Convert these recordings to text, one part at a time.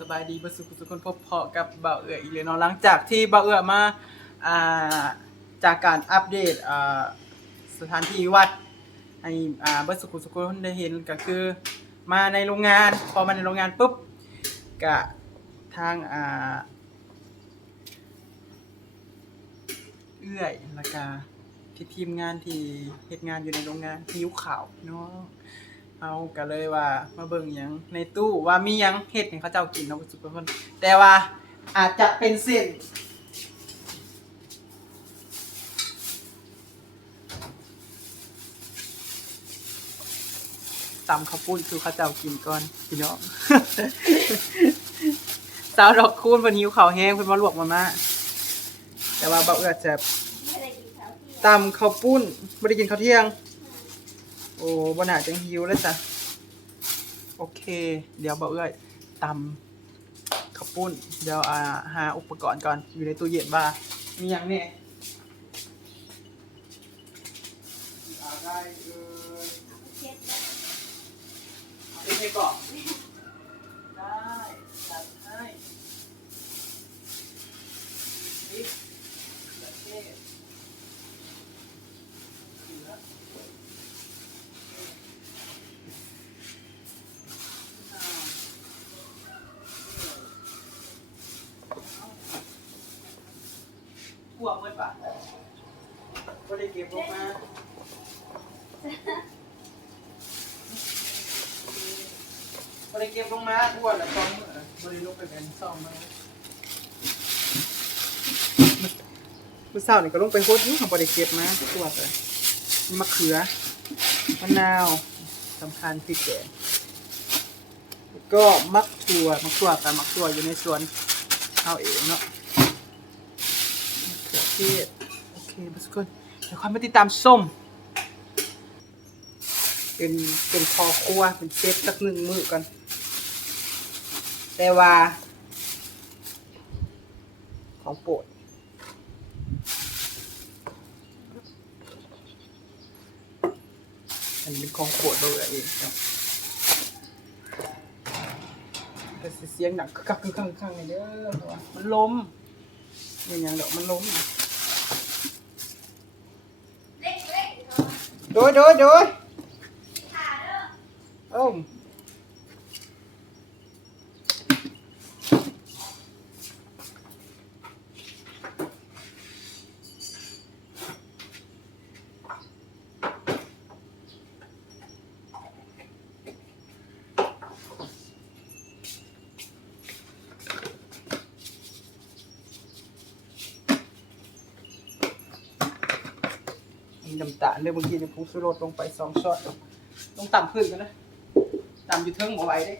สบายดีประสุขสุขคนพบเพาะกับเบาเอืออีกเลยเนาะหลังจากที่เบาเอือมาอ่าจากการอัปเดตอ่าสถานที่วัดให้อ่าบสุขสุขคนได้เห็นก็คือมาในโรงงานพอมาในโรงงานปุ๊บก็ทางอ่าเอื้อยแล้วก็ที่ทีมงานที่เฮ็ดงานอยู่ในโรงงานหิวข่าวเนาะ เอาก็เลยว่ามาเบิ่งหยังในตู้ว่ามีหยังเฮ็ดให้เขาเจ้ากินเนาะทุกคนแต่ว่าอาจจะเป็นเส้นตำข้าวปุ้นคือเขาเจ้ากินก่อนพี่น้อง สาวดอกคูณเพิ่นหิวข้าวแห้งเพิ่นมาลวกมาม่าแต่ว่าบ่เอื้อจะไม่ได้กินข้าวเที่ยงตำข้าวปุ้นบ่ได้กินข้าวเที่ยง โอ้บ่น่าจังหิวแล้วจ้ะ โอเค เดี๋ยวบ่เอ้ยตำข้าวปุ้น เดี๋ยวอ่าหาอุปกรณ์ก่อน อยู่ในตู้เย็นว่ามีหยังเนี่ยอะไรเอ่ยเช็ดแล้วเอาเป็นไงก่อนได้จัดให้พริกมะเขือเทศเกลือ พ วกมันปะก็ได้เก็บลงมาบริเก็บลงมาทั่วและซองมือบริลกไปเป็นซองมาเมื่อเช้านี่ก็ลงไปโคตรยุ่งของบริเก็บมาทั่วเลยมีมะเขือมะนาวสำคัญพริกแกงแล้วก็มักถั่วมักถั่วแต่มักถั่วอยู่ในสวนเอาเองเนาะ ศโอเคทุกคนเดี๋ยวค่อยมาติดตามส้ม เป็นเป็นพอครัวเป็นเชฟสักหนึ่งมือกันแต่ว่า ของโปรดอันนี้เป็นของโปรดเราเองเนาะแต่เสียงหนักคึกคักคึกคักคึกคักเลยเด้อมันล้มอย่างอย่างเดอกมันล้ม เล็กเล็กเขา โดยโดยโดย ขาเด้อ เอ้ามี น้ำตาลเดี๋ยวบางทีเนี่ยผงชูรสลงไปสองช้อนต้องต่ำขึ้นกันนะต่ำอยู่เทิงหมอไหว้เด้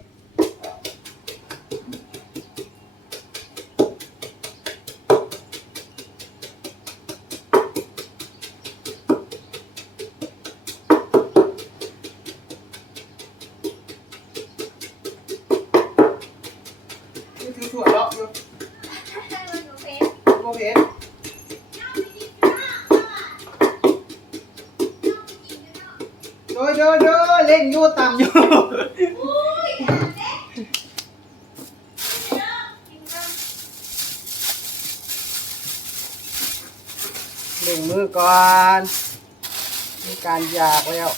ยเล่นอยู่ต่ำอยู่อุ้ยอ่านเล็กกินเด้อกินเด้อหนึ่งมือก่อน มีการอยากแล้ว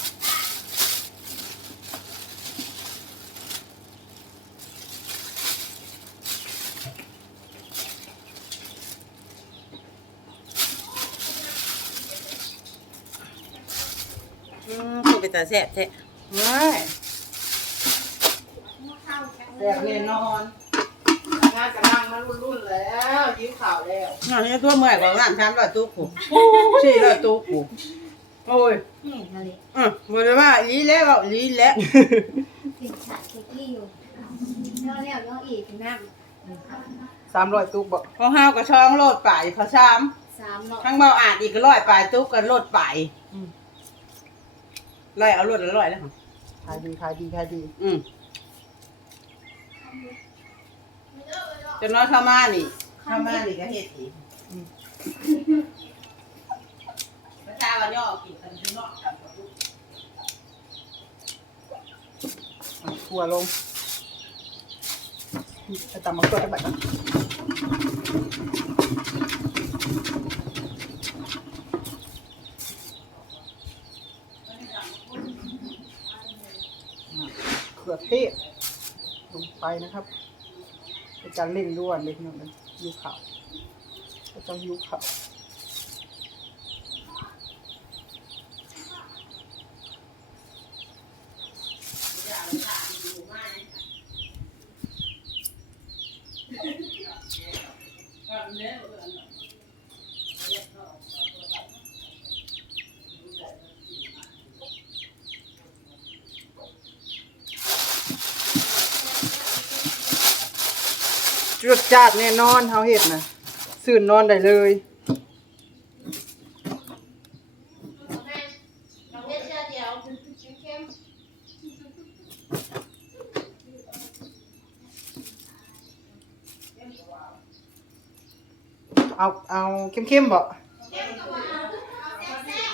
อืมคือเป็ นตาแซ่บแท้ไม่หัวเข้าจังเลแบยบแน่นอนงานกระนังมารุ่นๆแล้วยิ้มข่าวแล้วอันนี้ตัวเมื่อยกว่าร้านทำร้อยตุ๊กผูสี่ร้อยตุ๊กผูโอ้ยนี่มาเลยอืมบอกเลยว่าลีแล้วเอาลีแล้วติดฉาดเค้กลี่อยู่เนาะแล้วเนาะอีกน้สามร้อยตุกบอกของเฮาก็ช่องโลดไปพอซ้ำสามเนาะำทั้งเบาอ่านอีกก็ร้อยไปตุ๊กก็โลดไปร้อยเอาโลดละร้อยแล้ว ขายดีขายดีขายดี อืมจนน้อยเข้ามานี่เข้ามานี่ก็เฮ็ดอีกพระเจ้าก็ย่อกินกันเนาะกันเอาถั่วลงไปตามมาเปิดแบบนั้นเขือ เทศ ลงไปนะครับเป็นการเล่นด่วนเล็กน้องเลยยูขาวก็จะยูขาว จุดจัดแน่นอนเฮาเห็ดนะสื่นนอนได้เลยเราเอเดียวเข้มเอาเอาเข้มๆบ่ว่าเอาแซ่บ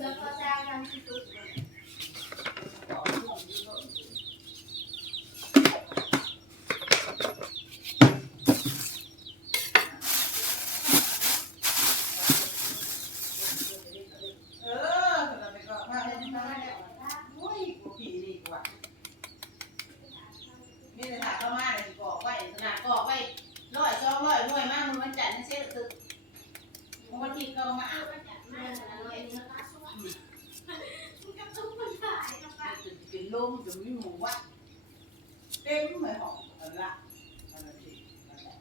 แล้วก็สร้างกันที่สุด เออเราไปก็มาเล่นมาแล้วโอ้ยกูผีดีกว่ามีแต่ถามเข้ามาเลยกอกไว้ขนาดกอกไว้ร้อยสองร้อยหน่วยมากมันมันจัดให้เสร็จตึกมันที่ก็มาเอา เป็นลมจะมีหมูวัดเต็มเหมือนของอันละอันละทีอันละ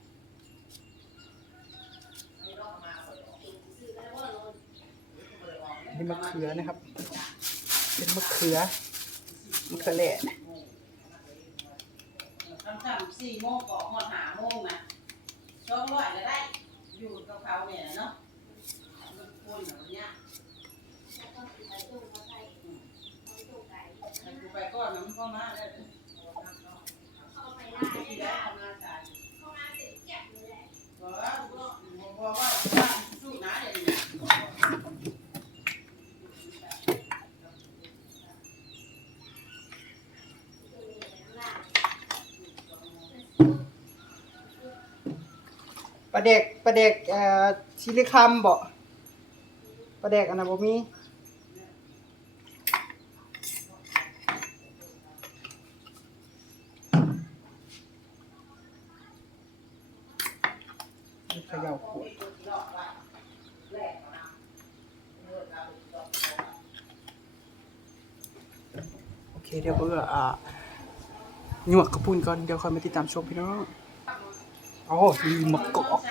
ไม่ต้องมาเปิดออก นี่มะเขือนะครับ เป็นมะเขือมะเขือแหล่คำสั่งสี่โมงก่อนหอดหาโมงนะสองร้อยก็ได้ อยู่กับเขาเนี่ยเนาะมันคนแบบเนี้ยแต่กูไปก่อนนะมันก็มาได้เลยที่ได้ทำงานสายบอกว่าบอกว่าสู้นะเดี๋ยวนี้ ปลาเด็กปลาเด็กเอ่อชิลิคัมบ่ปลาเด็กอันนั้นบ่มีเขย่าขวดโอเคเดี๋ยวเพื่ออ่าหยวกกระปุ่นก่อนเดี๋ยวคอยมาติดตามชมพี่น้อง อ๋อลืมมะกอก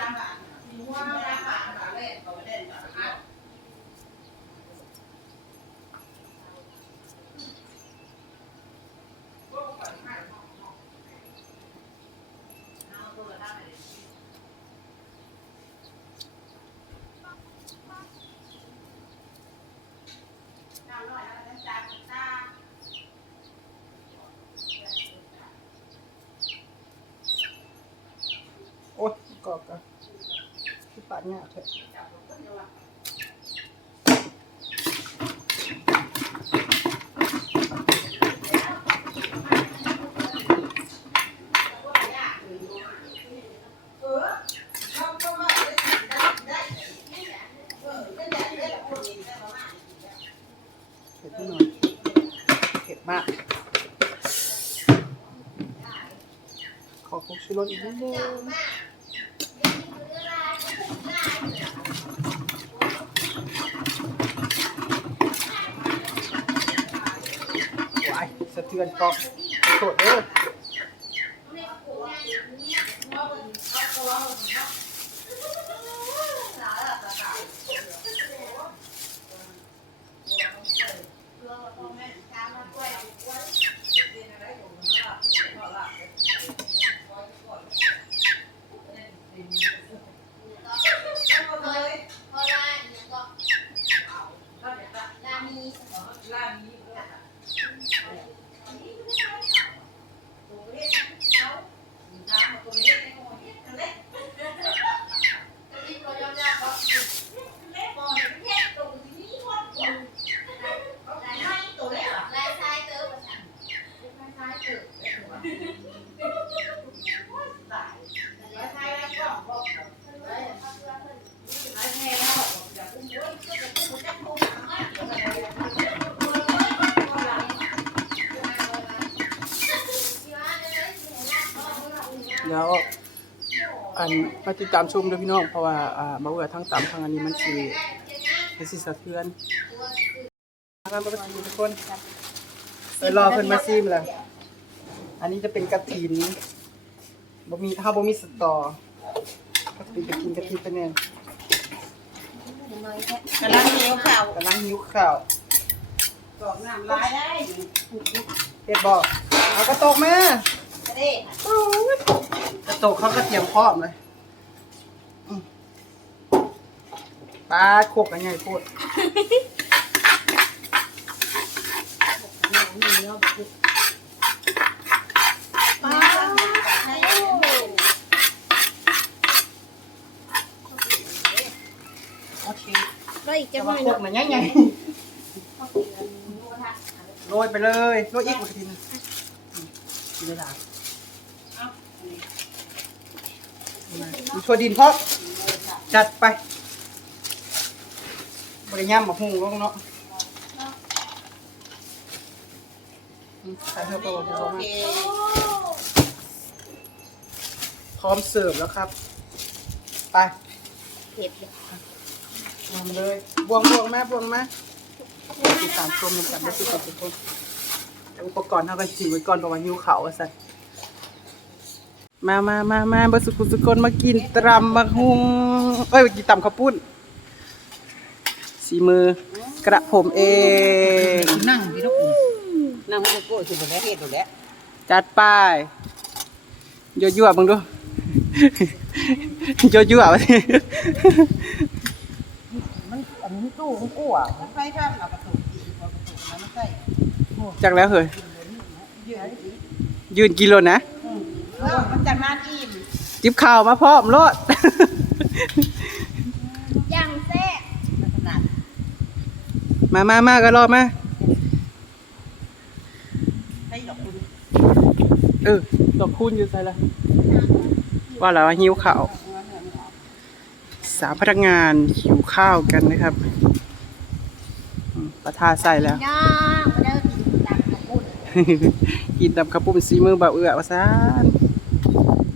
โอ๊ยกรอบกัน ที่ปาเนี่ยเถอะเผ็ดนิดหน่อยเผ็ดมาก ขอพกชูรสอีกนิดนึงหวายสะ เทือนกรอบโทษเด้อ อันมาติดตามชมด้วยพี่น้อง เพราะว่าอ่ามาเอือทั้งต่ำทั้งอันนี้มันสิมันสิสะเทือนมากันบ่ทุกคนไปรอเพิ่นมาซิมแล้วอันนี้จะเป็นกระถินบ่มีถ้าบ่มีสตอก็สิไปกินกระถินไปแน่กำลังเหนียวเข่ากำลังหิวข้าวกรอกน้ำลายได้เฮ็ดบ่เอากระโตกมากระ เด้กระโตกเขาก็เตรียมพร้อมเลยปลาโคกกันใหญ่โพดป้าให้โอเคแล้อีกจะจะมามาโคกมันใหญ่ใหญ่โรยไปเลยโรยอีกมาทีนึงกินได้หลาย มีถั่วดินพอกจัดไปบริย่ำมาหุงลงเนาะใส่เท่าตัวเดียวโอมาเคพร้อมเสิร์ฟแล้วครับ ไปเผ็ดเลยทำเลยบวงบวงมาบวงมาติดตามชมกันได้สุดทุกคนอุปกรณ์เท่ากันจิ๋วไว้ก่อนประมาณหิวเขาอะสัตว์ มามามามาบสุกุสุกนมากินตรำมาหุงเอ้ยมากินตำข้าวปุ้น สีมือกระผมเอง นั่งพี่ลูกนั่งโกโก้สุดแล้วเฮ็ดดูแล้วจัดไปยั่วยั่วๆมึงดูยั่วยั่วๆวะสิมันอันนี้ตู้ของกูอะมันไปข้างเอาประตูอีกเอาประตูมันไม่ใช่จักแล้วเหรอยืนกิโลนะ เออมันจะนานอิ่มจิบข่าวมาพร้อมรถย่างแซ่บขนาดมามามาก็รอมาให้ดอกคุณเออดอกคูณอยู่ใส่ละว่าแล้วว่าหิวข้าวสามพนักงานหิวข้าวกันนะครับอืมประทาใส่แล้วย่างมาเด้อกินตามข้าวปุ้น กินตำข้าวปุ้นซีมือบ่าวเอื้อว่าซาน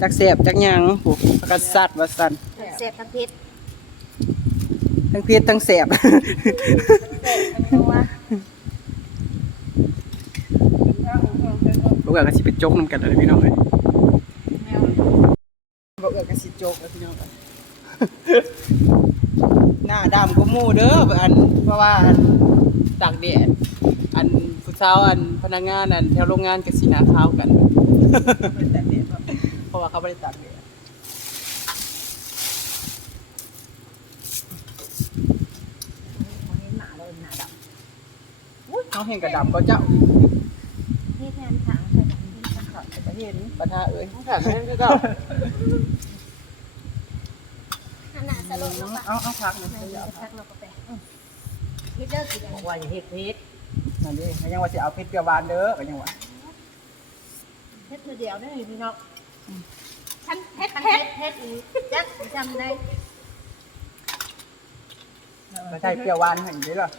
จักแสบจักหยังโอ้ประกาศสัตว์ว่าสันแซ่บทั้งเผ็ดทั้งเพียรทั้งแสบแซ่บทั้งตัวบ่าวเอื้อก็สิไปจกนำกันเลยพี่น้องเอ้ยบ่าวเอื้อก็สิจกแล้วพี่น้องเอ้ยหน้าดำก็มู่เด้ออันเพราะว่าอันตากแดดอันผู้ สาวอันพนักงานอันแถวโรงงานก็สิหน้าขาวกันแต่เนี่ยเพราะว่าเขาไม่ได้ตากแดดเขาเห็นกระดำก็เจ้าเฮ็ดงานถังใส่ถังดินถังขอดก็เห็นปัญหาเอ้ยเขาถามให้คือเจ้าขนาดสลดแล้วก็เอาเอาพักหนะนั่นจะพักเราก็ไปเฮ็ดเด้อกินอันบอกนี้ว่าอย่าเฮ็ดเฮ็ด นั่นดิเขายังว่าจะเอาเพชรเปรี้ยวหวานเด้อก็ยังว่าเฮ็ดเธอเดียวได้อพี่น้องฉันเฮ็ดเฮ็ดเฮ็ดอีกจักจำได้ไม่ใช่เปรี้ยวหวานเห็นดิล่ะ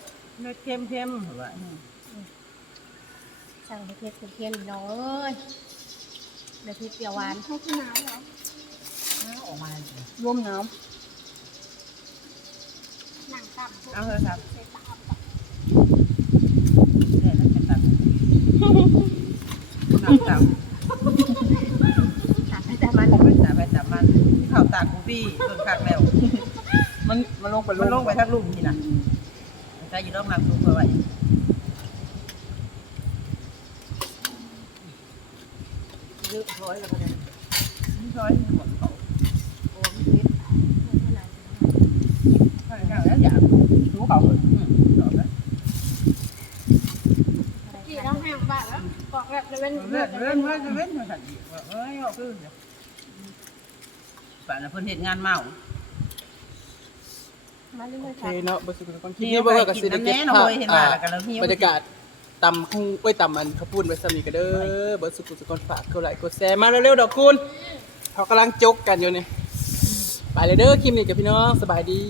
เม็ดเค็มเค็มว่าสั่งให้เฮ็ดเค็มๆน้องเอ้ยเดี๋ยวเฮ็ดเปรี้ยวหวานให้พี่น้ำเหรอออกมาร่วมน้หนังต่ำเอาเถอะครับ ใส่ตาม เนี่ยนั่นจะตัดน้ำ ตาลตัดให้แต่มันผมไม่จับไปจับมันข้าวตากกูพี่ต้นคักแล้วำมันมันลงไปมันลงไปทั้งลุ่มนี่นะใช้อยู่รอบน้ำซุปเอาไว้เยอะร้อยแล้วก็ได้ร้อยหมดเขาโอ้มันเฮ็ดขนาดข้าวแล้วอยากรู้เขาเลยจบแล้วกี่ต้องแห้งบ้างแล้ว กอกแบบเป็นเลื่อนเลื่อนเลื่อนเล่นมาสั่นดีเอ้ยเอาคือป่านนั้นเพิ่นเฮ็ดงานเมามาเรื่อยโอเคเนาะบริสุทธิ์คนที่นี่บ่เอื้อก็สิได้เก็บภาพอยเห็นว่าบรรยากาศตำหุ้งเอ้ยตำอันข้าวปุ้นไว้สมีกันเด้อเบิร์ดสุกุสุกนฝากกดไลค์กดแชร์มาเร็วๆดอกคุณเขากำลังจกกันอยู่เนี่ยไปเลยเด้อคลิปนี้กับพี่น้องสบายดี